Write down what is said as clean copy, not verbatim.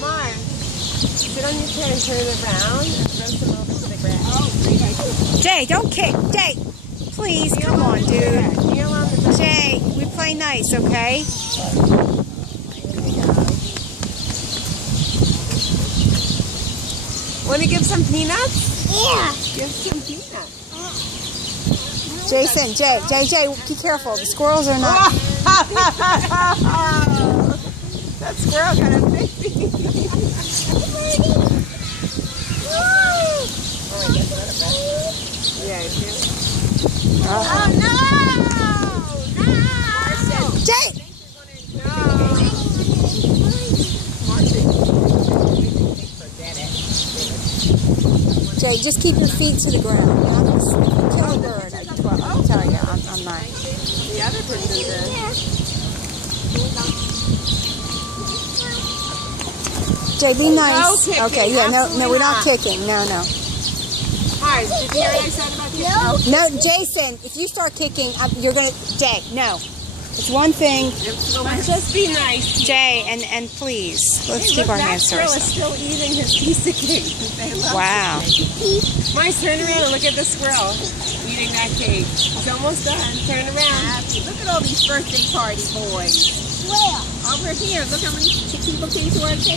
Mark, sit on your chair and turn it around and throw some over to the ground. Oh, Jay, don't kick. Jay, please, come on, dude. Jay, we play nice, okay? Want to give some peanuts? Yeah. Give some peanuts. Jason, Jay, be careful. The squirrels are not. That squirrel got a baby. Yeah, it's good. Oh no! No! Jay! Jay, just keep your feet to the ground. You're not gonna kill a bird. I'll tell you, I'm not. The other person did. Jay, be nice. No kicking, Okay, yeah, no, we're not not. kicking. No. Alright, did you hear what I said about kicking? No, Jason, if you start kicking, you're gonna. Jay, no. It's one thing. Let's just be nice. Jay, and please, let's keep our hands to That ourselves. squirrel is still eating his piece of cake. They love Wow. Mike, turn around and look at the squirrel eating that cake. He's almost done. Turn around. Look at all these birthday party boys. Where? Over here. Look how many people came to our cake.